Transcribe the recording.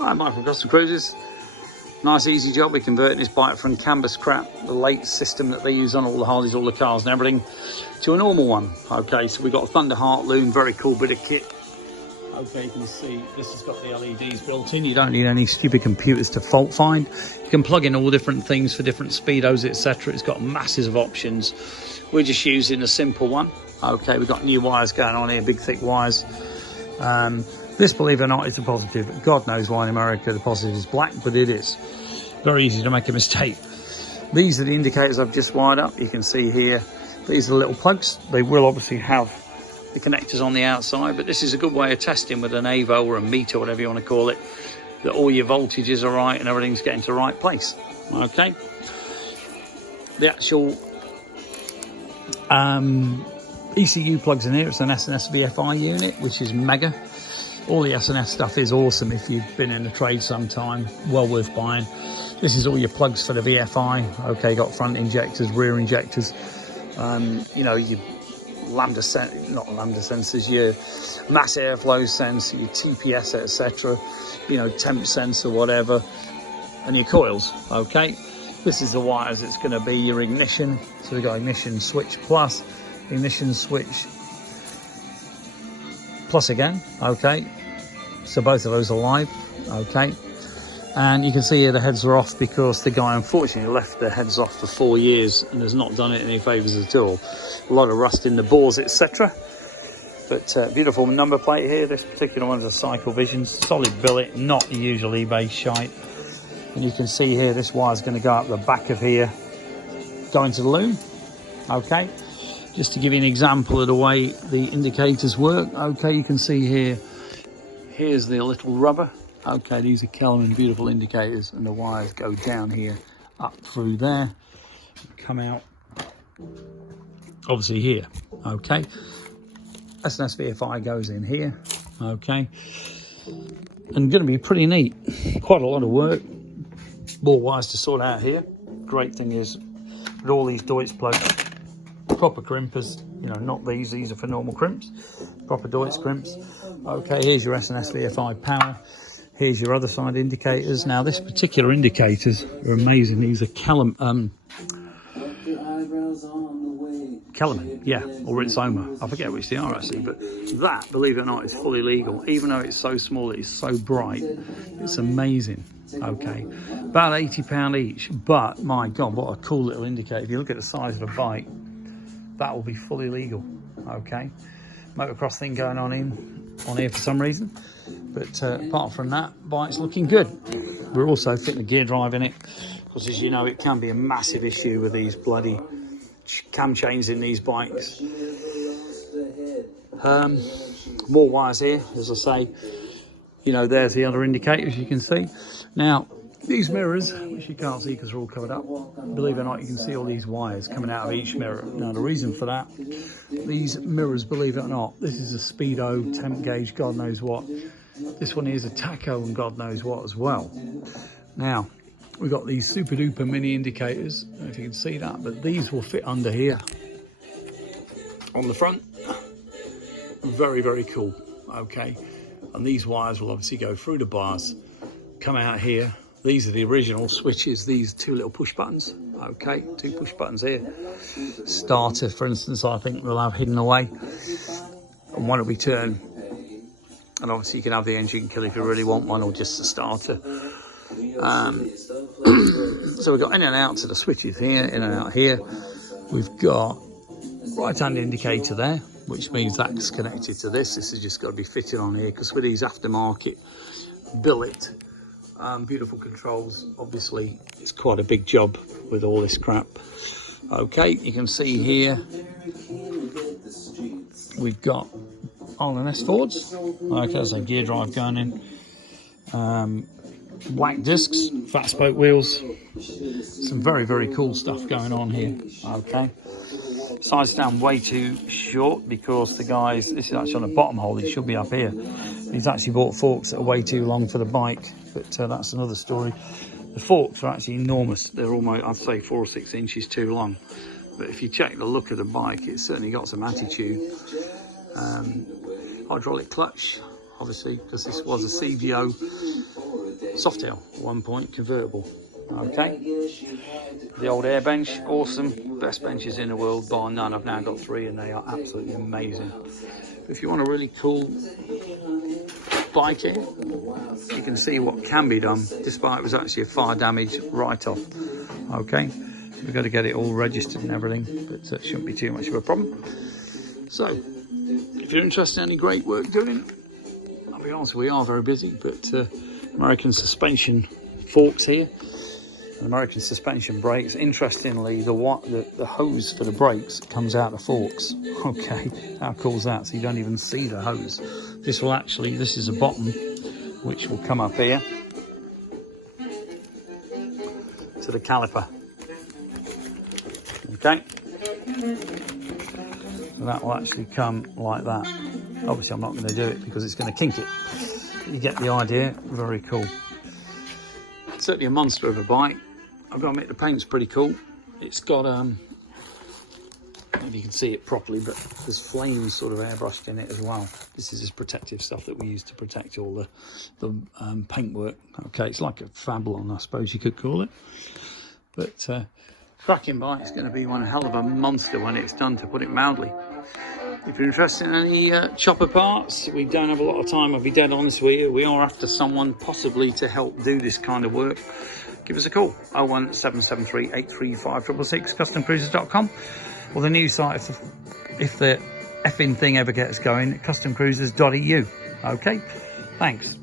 Alright, Mike from Custom Cruises. Nice easy job. We're converting this bike from canbus crap, the late system that they use on all the Harleys, all the cars and everything, to a normal one. Okay, so we've got a Thunderheart loom, very cool bit of kit. Okay, you can see this has got the LEDs built in. You don't need any stupid computers to fault find. You can plug in all different things for different speedos, etc. It's got masses of options. We're just using a simple one. Okay, we've got new wires going on here, big thick wires. This, believe it or not, is a positive. God knows why in America the positive is black, but it is. Very easy to make a mistake. These are the indicators I've just wired up. You can see here, these are the little plugs. They will obviously have the connectors on the outside, but this is a good way of testing with an AVO or a meter, whatever you want to call it, that all your voltages are right and everything's getting to the right place. Okay. The actual ECU plugs in here. It's an S&S VFI unit, which is mega. All the S&S stuff is awesome if you've been in the trade sometime. Well worth buying. This is all your plugs for the VFI. Okay, got front injectors, rear injectors. You know, your lambda sensors, your mass airflow sensor, your TPS, etc. You know, temp sensor, whatever, and your coils. Okay, this is the wires. It's going to be your ignition. So we've got ignition switch plus, ignition switch plus again. Okay, so both of those are live. Okay, and you can see here the heads are off because the guy unfortunately left the heads off for 4 years and has not done it any favors at all. A lot of rust in the bores, etc. But beautiful number plate here. This particular one is a Cycle Vision, solid billet, not the usual eBay shite. And you can see here this wire is going to go up the back of here, go into the loom. Okay, just to give you an example of the way the indicators work. Okay, you can see here, here's the little rubber. Okay, these are Kelman beautiful indicators, and the wires go down here, up through there, come out obviously here. Okay, S&S VFI goes in here. Okay, and going to be pretty neat. Quite a lot of work, more wires to sort out here. Great thing is with all these Deutz plugs, proper crimpers, you know, not these are for normal crimps, proper Deutz crimps. Okay, here's your S&S VFI power. Here's your other side indicators. Now this particular indicators are amazing. These are Kelman, yeah, or Ritzoma. I forget which they are actually, but that, believe it or not, is fully legal. Even though it's so small, it's so bright. It's amazing. Okay, about £80 each, but my God, what a cool little indicator. If you look at the size of the bike, that will be fully legal. Okay, motocross thing going on here for some reason. But apart from that, bike's looking good. We're also fitting a gear drive in it, because as you know, it can be a massive issue with these bloody cam chains in these bikes. More wires here, as I say. You know, there's the other indicators you can see. Now, these mirrors, which you can't see because they're all covered up, believe it or not, you can see all these wires coming out of each mirror. Now, the reason for that, these mirrors, believe it or not, this is a speedo, temp gauge, God knows what. This one here is a tacho and God knows what as well. Now, we've got these super duper mini indicators. I don't know if you can see that, but these will fit under here on the front. Very, very cool. Okay, and these wires will obviously go through the bars, come out here. These are the original switches, these two little push buttons. Okay, 2 push buttons here. Starter, for instance, I think we'll have hidden away, and one will be turn. And obviously you can have the engine kill if you really want one, or just the starter. So we've got in and out to the switches here, in and out here. We've got right-hand indicator there, which means that's connected to this. This has just got to be fitted on here, because with these aftermarket billet, beautiful controls, obviously it's quite a big job with all this crap. Okay, you can see here we've got R&S Fords. Okay, there's a gear drive going in. Black discs, fat spoke wheels. Some very, very cool stuff going on here. Okay. Size down way too short because the guys, this is actually on the bottom hole, it should be up here. He's actually bought forks that are way too long for the bike, but that's another story. The forks are actually enormous. They're almost, I'd say 4 or 6 inches too long. But if you check the look of the bike, it's certainly got some attitude. Hydraulic clutch, obviously, because this was a CVO Softail, 1 point convertible. Okay, the old air bench, awesome, best benches in the world bar none. I've now got 3 and they are absolutely amazing. If you want a really cool bike here, you can see what can be done, despite it was actually a fire damage write-off. Okay, we've got to get it all registered and everything, but it shouldn't be too much of a problem. So, if you're interested in any great work doing, I'll be honest, we are very busy, but American suspension forks here, and American suspension brakes. Interestingly, the hose for the brakes comes out the forks. Okay, how cool is that? So you don't even see the hose. This is a bottom which will come up here to the caliper. Okay, so that will actually come like that. Obviously I'm not going to do it because it's going to kink it. You get the idea. Very cool. Certainly a monster of a bike. I've got to admit the paint's pretty cool. It's got maybe you can see it properly, but there's flames sort of airbrushed in it as well. This is just protective stuff that we use to protect all the paintwork. Okay, it's like a Fablon, I suppose you could call it. But cracking bike. It's going to be one hell of a monster when it's done, to put it mildly. If you're interested in any chopper parts, we don't have a lot of time, I'll be dead honest with you. We are after someone possibly to help do this kind of work. Give us a call, 01773 835 666, customcruisers.com, or the new site if the effing thing ever gets going, customcruisers.eu. Okay, thanks.